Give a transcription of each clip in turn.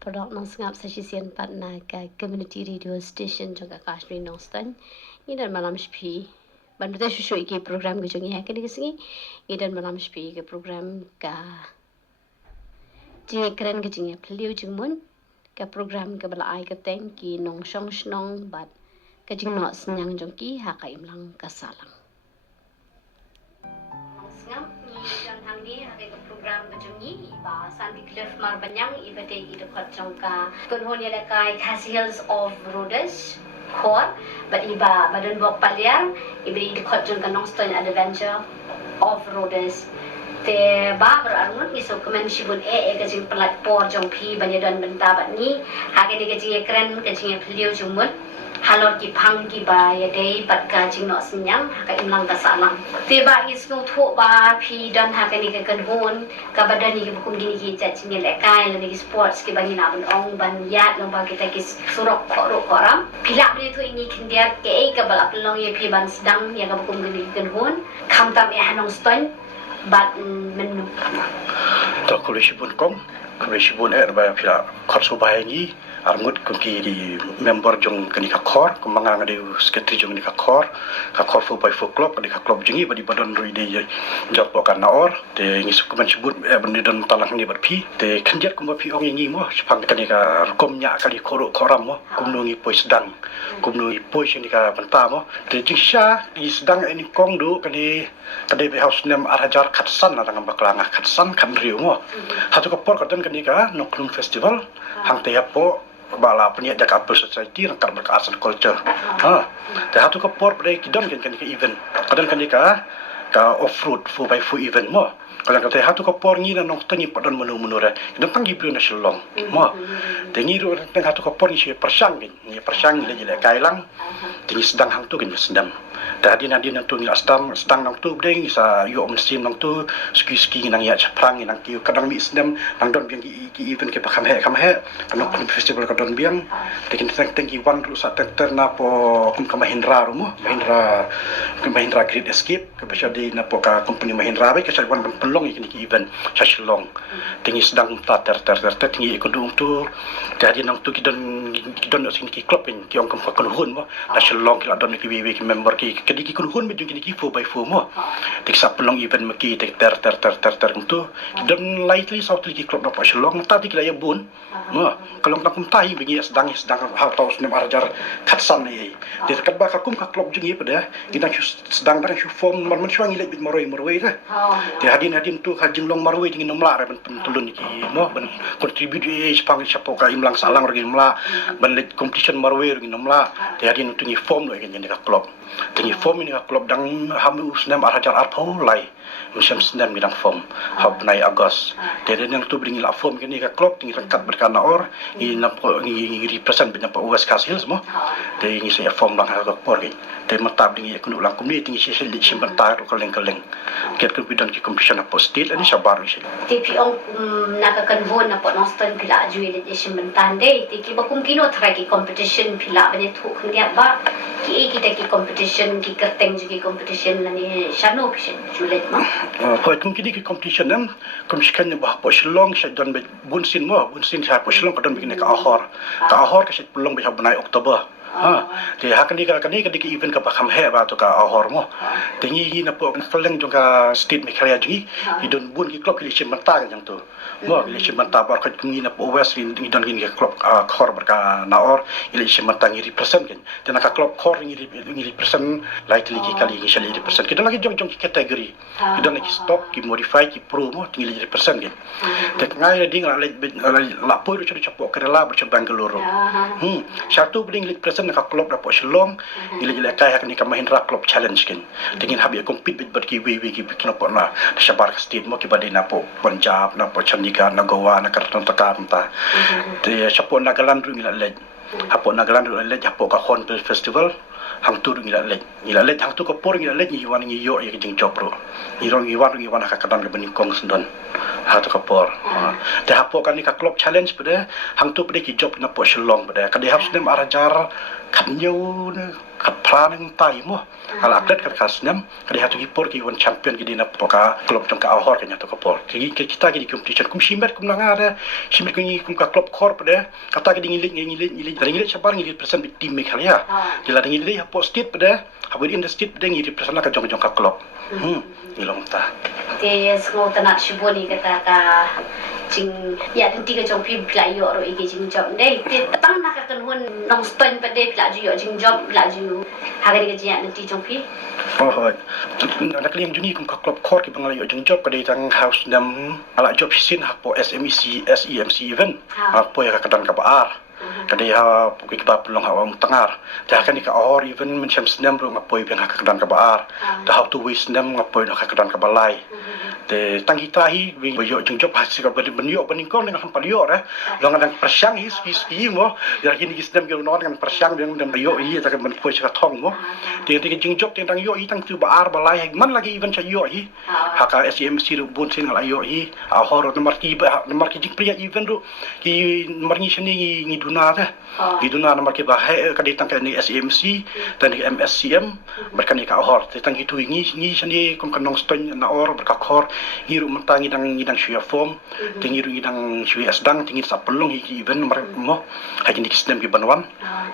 Produk nong sengap sesisian partner ke community radio station juga Kashmir Nostan. Ini dan malam sepi. Bantu saya susu iki program ke jongi hakin ke sini. Ini dan malam sepi ke program ke jinge keren ke jinge peliu jengmun ke program ke bala ai ke teng ki nong song snong bat ke jing no senyang jongki hakai imlang kasalang. Ngam ni dan hang ni hakai ke program berjungi iba Sandy Cliff Marbanyang iba te i dekat jongka kunhon ya kai Hills of Rhodes Core but iba badan bok paliar iba i dekat jongka Nongston Adventure of Rhodes te ba berarun iso kemen sibun ke jing pelat por jong pi banyadan bentabat ni hakai ni ke jing keren ke jing peliu jumun halor ki phang ki ba ya dei pat ka jing no senyang ka imlang ka salang te ba is no tho ba phi dan ha ka ni ka kan hon ka badan ni ki bukum gini ki cha jing le kai le ni sports ki bani na ban ong ban ya no ba kita ki surok ko ram pilak ni tu ini kindia ke ka balak long ye phi ban sedang ya ka bukum gini kan hon kham tam e hanong ston bat men to kulishibun kong kulishibun ba pila khotso bayangi arngut kunki di member jong kenika kor kumanga ngade sekretari jong kenika kor fu by fu club kenika club jengi badi badan rui de jot pokan naor te ngi sukuman sebut bendi don talang ni berpi te kenjat kumba pi ong ngi mo sepang kenika komnya kali koram mo kumnungi poi sedang kumnungi poi kenika benta mo te jingsha di sedang ini kong du kali be house nem arajar khatsan na dengan baklanga khatsan kan riu mo hatu kapor kadan kenika noklung festival hang te yapo bala peniat jak apple society rangkar berkaasan culture te hatu kapor pada kidon kan event kadan kenika ka off road fu by fu event mo kalau kata hatu kapor ni na nong tani padan menu ra dan pangi blu na shalong mo te ngi ro teng hatu kapor ni persang ni persang le jile kailang tingi sedang hang tu kan sedang tadi nadin nang tu ni sedang nang tu deng sa yo mesin nang tu ski nang ya chaprang nang ki kadang mi sedam nang don biang ki event ke pakam he kanong festival kadon biang tekin teng ki wan ru sa ter na po kum Mahindra rumo Mahindra Great Escape ke pasal di na po ka company Mahindra ba ke sa wan pelong ki event sa Shillong tingi sedang ta ter tingi ikundung tu tadi nang tu ki don sing ki club ki ong kam kon hun mo na Shillong ki la don ki ki member ki kedi ki kun hun me jung ki 4x4 mo tik sa pelong event maki tik ter tu dan lightly south ki club na pa Shillong ta tik la ya bun mo kalong na kum tai bingi sedang hal taus nem arjar khatsan ni di dekat ba ka kum ka club jung pada kita sedang barang form man syang ile bit maroi ta ti hadin tu ka jinglong maroi jing nomla ra ben tulun ki mo ben contribute spang chapo ka imlang salang ri nomla ben competition maroi ri nomla ti hadin tu ni form lo kan ka club tingi form ni ka club dang hamu usnam arhajar arpau lai musim senam bidang form hab nai agos jadi yang tu bring la form kini ka club tingi rangkat berkana or ni represent banyak West Hills mo te ngi saya form lang ka por ki te matab dingi kunu lang kumni tingi sel di simbantar ko leng ket ku bidang ki competition apa state ani sabar ni TP ong nakakan hon na po Noston pila ajui le simbantan de tiki bakum kino traki competition pila bane thu khngia ba ki kita ki competition ki kerteng juga competition lani shano pishin julet ma ho kum kidi ki competition nam kum shkan ba po Shillong sa don bunsin sa po Shillong ka don bigine ka ahor ka sit pulong ba banai Oktober te hakani ka ki event ka pakam he ba to ka ahor mo tingi na po kaleng jong ka state me kaya jingi idon bun ki club ki simanta jang to mo ki simanta ba ka tingi na po west ni don ki club khor berka naor ile simanta ngi represent kan te na ka club khor ngi represent likely ki kali ngi shali represent kita lagi jong ki category kita lagi stock ki modify ki pro mo tingi represent kan te ngai ding la po ro chapo kerala berca Bangalore satu bring represent ka club na po Shillong ile kaya kan ka Mahindra Club Challenge kan tingin habi compete bit ki we ki kino po na sabar state mo ki badi na po Punjab na po Chandigarh na Goa na Karnataka ta te sapo Nagaland ru ngila lej hapo Nagaland ru lej hapo ka Hornbill Festival hang tu ngila lej hang tu ko por ngila lej ni wan ngi yo ye jing chopro ni rong ngi wan ka kadan ka bani kong sendon ha tu ka por te hapo kan ni ka club challenge pada hang tu pada ki job na po Shillong pada ka de hap nem arajar khamyo kapra nang tai mo ala atlet kat kasnyam kadi hatu gipor ki won champion ki dina poka klub jong ka ahor kanya to kapor ki kita ki competition kum shimet kum nangara shimet kum ka klub kor pada kata ki ngilit sabar ngilit persen tim me khalia dila ngilit hapo state pada hapo in the state pada ngilit persen ka jong ka klub ilong ta te ngo tanak shiboni kata ka jing ya den tiga jong pi bla yo ro ige jing job dei te tang nak kan hun nong spend pa de bla ju yo jing job bla ju ha ga ji ya den ti jong pi hoi nak liang juni kum ka klub kor ki bangal yo jong job ka dei tang house nam ala job sin hapo SEMC event hapo ya ka kadan ka baar kadai ha puki ba pelong ha wang tengar dah kan ka or even mencam senam ru ngapoi biang ha kadan ka baar dah how to waste senam ngapoi ha kadan ka balai te tangi tahi wi yo jong job hasil ka benyo beningkon dengan palio long dengan persiang hi mo ya kini senam yo non dengan persiang dengan yo hi ta kan koi cha thong mo te jong job te tang yo hi tang tu baar balai man lagi even cha yo hi ha ka SMC ru bun sin ala yo hi a hor nomor ki jing priya event ru ki nomor ni sini ni duna ta iduna nomor ki ba hai ka ditang ka ni SMC dan ni MSCM mereka ni ka hor te tang itu ni sini kum kanong ston na or berka khor ngiru mentangi dang syua form tingiru dang syua sedang tingir sa pelong ki event mo ha ni kisnem ki banwan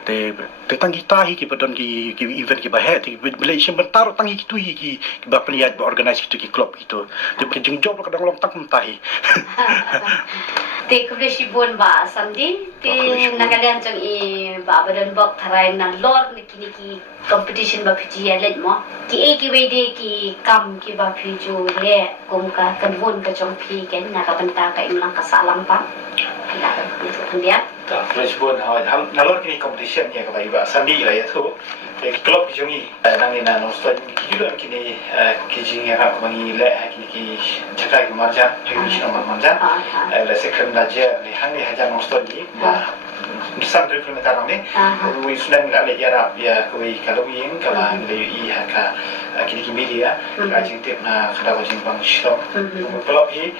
te tang kita hi ki badon ki event ki ba hai ti bila isi bentar tang ki tu ki ba peliat ba organize ki klub gitu te jing job ka dang long tak mentahi te kubeshi bon ba samdi te nagalian jong i ba badan bok tharai na lor niki competition ba phiji ya let mo ki ki wede ki kam ki ba phiju le kum ka kan hun ka jong phi ken na ka banta ka imlang ka salam pa ila itu dia ta fresh bon ha nalor kini competition ya ka ba iba sandi la ya tu klub ki jongi nang ni na no sto ki judan kini ki jing ya ka bangi le kini ki chaka ki marja ki shina marja la second na je ni hangi haja no sto ni ba Nisam tu kena tahu ni, we sudah nggak le Arab ya, we kalau yang kalau le i haka kini media, kajing tip na kada kajing bang shom, kalau i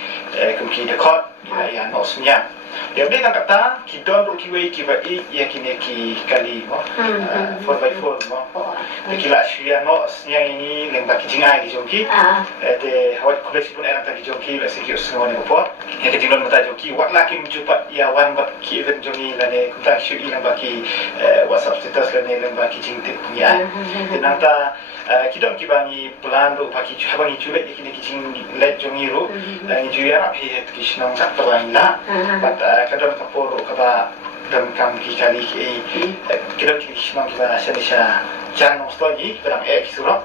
kumki dekat ya no senyap. Yang dia kata kita perlu kiwai kiwai ya kini ki kali mo 4x4 mo kila syia no yang ini lembak kijingai di jongki te hawat koleksi pun orang tak jongki la sikit semua ni pot yang kejinon mata jongki wat laki menjupat ya wan bat ki event jongi la ne kuta syui lembak ki WhatsApp status la ne lembak kijing tip punya tenanta kita kibangi plan ru paki habangi julek kini kijing let jongi ru ni juya rapi het kisnong tak terlainla bat kadang kapor kaba dan kam ki kali ki kita kisnong kiba salisha jangan nostalgi kadang surah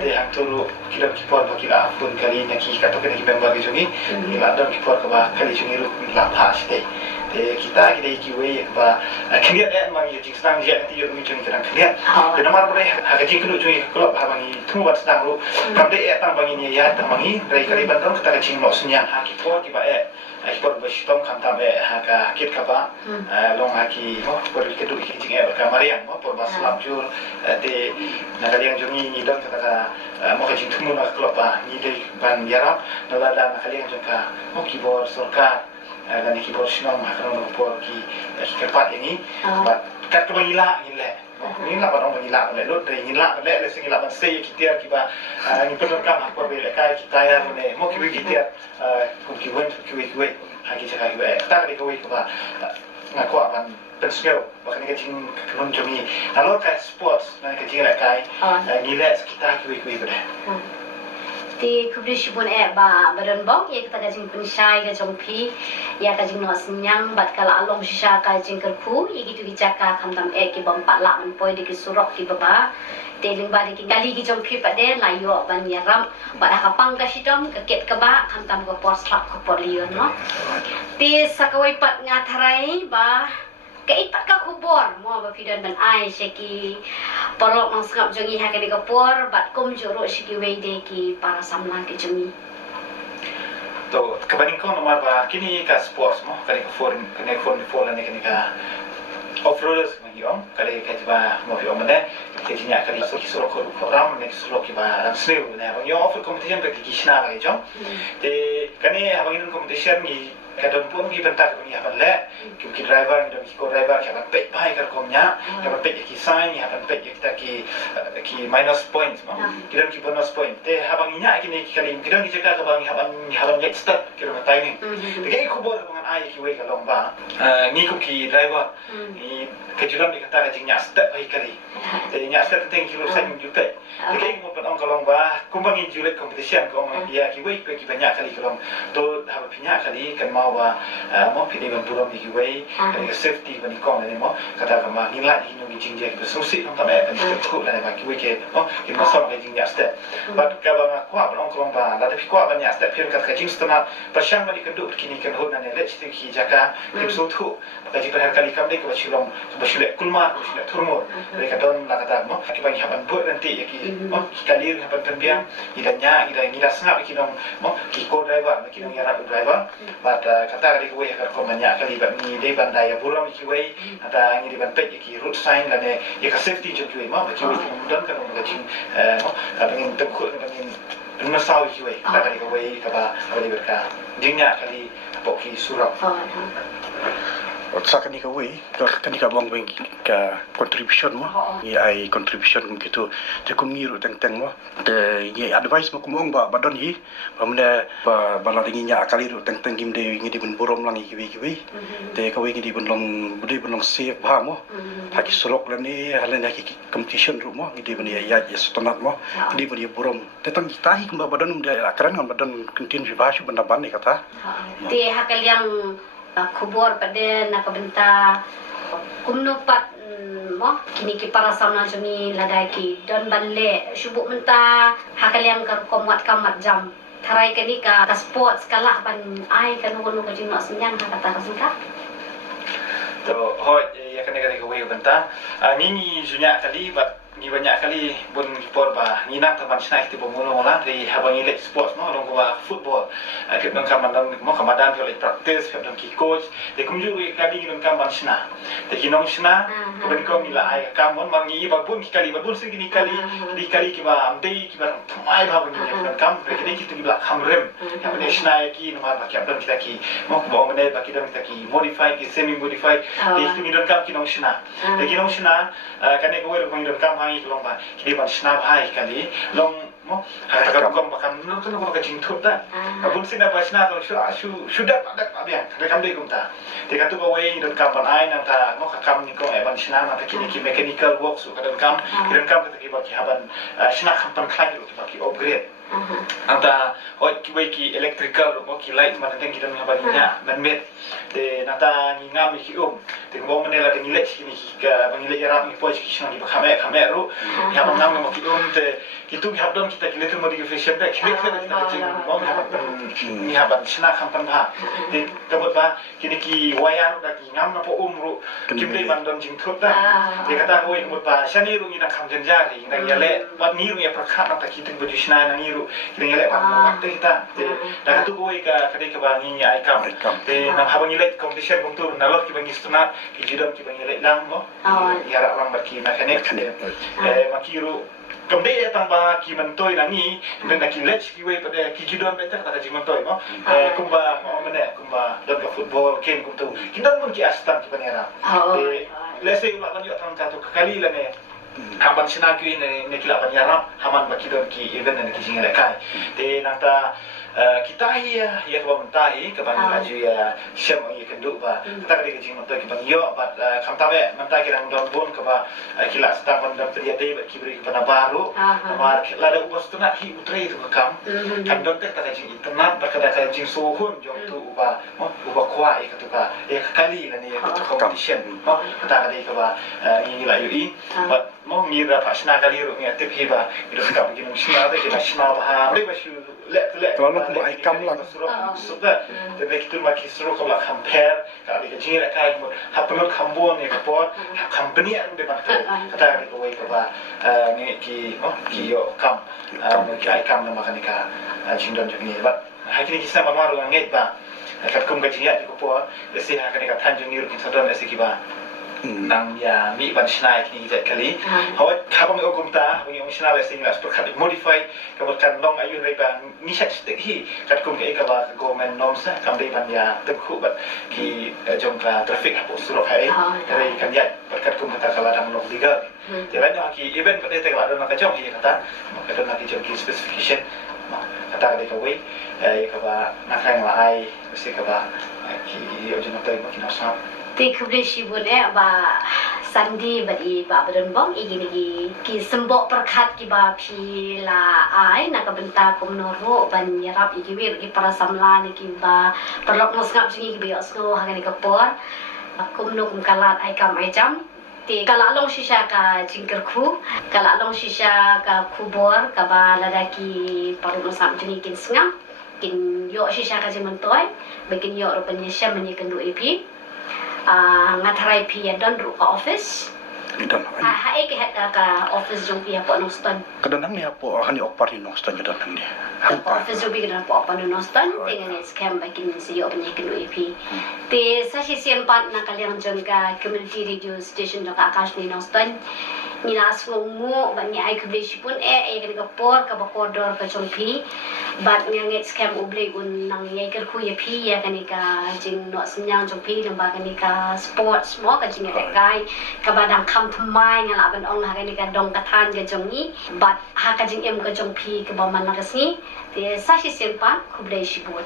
de hang turu kita kipor bakila pun kali naki kata kena ki bagi jongi ila dan kipor kaba kali jongi ru la pas de kita kiwe ba kini mangi jing senang dia nanti yo mi jing kadang kini de nomor boleh ha jing kudu jing klub ha mangi tu wat sedang ru kam de tang bangi ni ya tang mangi rai kali bandong kita jing lo senya ha ki po ki ba kipor bersitong kam tabe ha ka kit ka ba long ha ki mo por kedu ki jing ka mariam mo por baslam jur de nakaliang jongi ni don kata mo ka jing tumu na klub ba ni de ban yarap nalada nakaliang jong ka mo kibor sorka dan kibor sinong makron por ki kepat ini kat ke mengila ni le ni la barang mengila le lot de ngila le sing ngila ban sei kitia kiba ni perlu kam por be kai kita ya ne mo ki kitia ku ki wen ha ki cakap kiba tak de ko kiba ngaku ban pensiun bahkan ni kecing kelon jomi kalau kai sports na kecing le kai ngila kita ki ber ti kubrish bun ba badan bok ya kita kajing pensyai ka jongpi ya kajing no senyang bat kala along shisha kajing kerku ya gitu dijaka kandam ki bampak la man poi di surok ki baba teling ba di gali ki jongpi pade layo ban yaram bada kapang ka sidom ka ket ka ba kandam ko por slap ko por lion no ti sakawai pat ngatharai ba kaipat ka kubor mo ba pidan ban ai seki porok nang skap jongi ha kani kapor bat kum juro seki weide ki para samla ki jongi to kabaning ko nomor ba kini ka sports mo kani ka for kani ka off-roaders magyom kali ka tiba mo yo mane ketinya kali so ko ram ne so ki ba ram snew ne ba yo off competition ka ki shna la jom te kani habangin competition ni kadang pun kita bentak ni apa le kita driver kita ko driver kita pek bai kan komnya kita pek ki sign kita pek kita ki minus points kita ki bonus point te habang nya kini kali kita ki jaga habang net step kita timing jadi ko bor dengan ai ki we kalong ba ni ko ki driver ni kejuran dikata ka nya step bai kali te nya step teng ki rusan juta jadi ko pun kalong ba kumbang julet competition ko dia ki we ki banyak kali kalong to habang banyak kali kan mau mau pilih benturan di kiway, dari safety bani kong ni mau kata kama nilai ini nungi jingja kita susi pun kami akan ikut lah bagi kiway ke, kita masuk ke jingja step. But kalau kuat orang kurang bah, lalu kuat banyak step firm kata jing setengah persiang bani kedua kini kan hon nane lech tu ki jaka tim sutu, bagi perhar kali kami ke bacilong bacilek kulma, bacilek turmur, mereka don lah kata mau kita bagi haban buat nanti ki, kali haban terbiang, idanya sengap kita mau kiko driver, kita ngirat driver, but kata kali kuwe kar ko banyak kali bat ni de bandai ya buram ki we ata ngi di ban pet ki root sign la ne ya ka safety jo ki ma ba ki we don kan mo ga jing mo apa ngin tem ko ngin masau ki we kata kali kuwe ka ba kali berka jingnya kali poki surau sa kanika we kanika bang bang ka contribution mo ni ai contribution gitu te kum ngiru teng mo te ye advice mo kumong ba badon hi ba mena ba bala dingi nya akali ru teng gim de ngi di bun borom lang ki we te ka we ngi di bun long budi bun long se ba mo ha ki surok la ni halen ki competition ru mo ngi di bun ya stonat mo di bun borom te tang tahi kum ba badon de akran ngam badon continue ba shu banda ban ni kata te hakal yang kubur pada nak benta kumnupat mo kini ki para sauna jumi ladai ki don balle shubuk menta hakal yang kar komat kamat jam tharai kani ka sport skala ban ai kan wono ka jino senyang kata kasingka to hoi ya kena kali kuwe benta ni junya kali bat ni banyak kali bun sport ba ni nak teman snack ti bomono la di habang ilek sports no long ba football ke nang kamadan mo kamadan ke practice ke dong ki coach de kumju kali nang kamban sna de kinong sna ben ko mila ai kamon mangi ba bun kali ba bun sigi ni kali di kali ki ba amdei ki ba mai ba bun ni kam ke ni ki tu ki ba khamrem ya ben sna ki no ba ki abdon kita ki mo ko ba ne ba ki dong kita ki modify ki semi modify de ki ni dong kam kinong sna de kinong sna kan ko wer ko ni dong kam hai long ba kini ban snap hai kali long mo ha kam bakam no kan ko ka jing thut da abun sina ba snap to shu da dak abian ka kam dei kum ta te ka tu ko wei don kam ban ai na ta mo ka kam ni ko e ban snap na ta kini ki mechanical works ka don kam ki don kam ta ki ba ki haban snap kam pan khlai ro ki ba ki upgrade anta hoi ki wei ki electrical mo ki light man teng ki don haban nya man met de nata ni ngam ki te mo menela de nilek ki ka bangile yaram ki poj ki shang ki ba khame ru ya bang ngam mo ki te kitu ki habdon kita ki letu modification da ki letu kita ki mo ni haban sina kampan ba de kabot ba kini ki wayar da ki ngam na po ru ki be man don jing thup da de kata hoi mo ba shani ru ni na kham jan jari na yale wat ni ru ya prakhat na ta ki ting boju sina na ni ru ki yale ban mo wakte kita de da tu hoi ka kade ka ba ni ai kam de na habang ile competition kum tu na lot ki bangi stunat ki jidam ki bangi ile lang mo yara lang ba ki mechanic makiru kamde tang ba ki mantoi na ni ben na ki lech ki we pada ki jidam beta ta ji mantoi mo kumba mo mene kumba dot ka football ken kum tu kindan mun ki astan ki panera de lese ulah lan yo tang ka tu kali la ne haban sina ki ne ki la panera haman ba ki don ki event ne ki jingale kai de nata kita ya ko mentahi ke bang laju ya syam ya kenduk ba kita kali kecing mentoi ke bang yo bat kam tabe mentai kirang don bon ke ba kila setang ban dan priate ba ki beri ke bana baru mar lada ubas tuna hi utrei tu kam kan don tek ta kecing internet berkada kecing suhun jom tu uba kwa ke tu ka kali la ni ke competition kita kali ke ba ni la yu bat mo ngira pasna kali ru ni tip hi ba itu ka begini sina ta kita sina ba le ba shu le kalau nak buat ikam lah sudah jadi kita makin seru kalau compare kalau kita jingle kai mo hapulot kambon ni report company ang de bakto kata ko wei ka ba ni ki yo kam mo kai kam na makanika jingdon jing ni ba hakini kisah mamaru ngai ba kat kum ka jinga ko po lesi hakani ka tanjung ni ru ki sadon lesi ki ba nang ya mi ban snai kini je kali hawat khabang okum ta bang yung snai lesing las perkat modify kabarkan long ayun rei bang ni sat stik hi kat kum ke ka ba government norms kam dei ban ya tem khu bat ki jong ka traffic hapo surok hai rei kan ya perkat kum kata kala dang long diga jalan yo ki event kat te ka don ka jong hi kata ka don ki jong ki specification kata ka wei ka ba nakang la ai mesti ka ba ki yo jong ta makin asap Ti kublishi bune ba sandi badi ba badon bong igini ki sembok perkat ki ba pi la ai na ka benta kum noro ban yarap igiwir ki para samla ni ki ba perlok mos ngap singi ki bi osno hangani ka por kum no kum kalat ai kam ai jam ti kala long shisha ka jingker khu kala long shisha ka kubor ka ba ladaki paru masam jini kin sngam kin yo shisha ka jimentoy bikin yo rupanya syam menyikan du epi ngatarai pi don ru ka office Idan hai ke ka office jong pi apa noston kadang ni apo hani opar ni nostan jadan ni office jong pi kana apa noston dengan is scam bakin si yo punya kenu ep te sa si sian pat na kalian jong ka community radio station jong ka akash ni noston ni na sungu ban ni ai kublish pun kan ka por ka ba kodor ka jong pi bat ngang scam uble un nang yai ker khu ye pi ya kan ka jing no senyang jong pi nang ba kan ka sports mo ka jing ya kai ka ba dang kam thmai ngala ban ong ha kan ka dong ka than ka jong ni bat ha ka jing em ka jong pi ka ba man na ka si te sa si sen pa kublai shi bun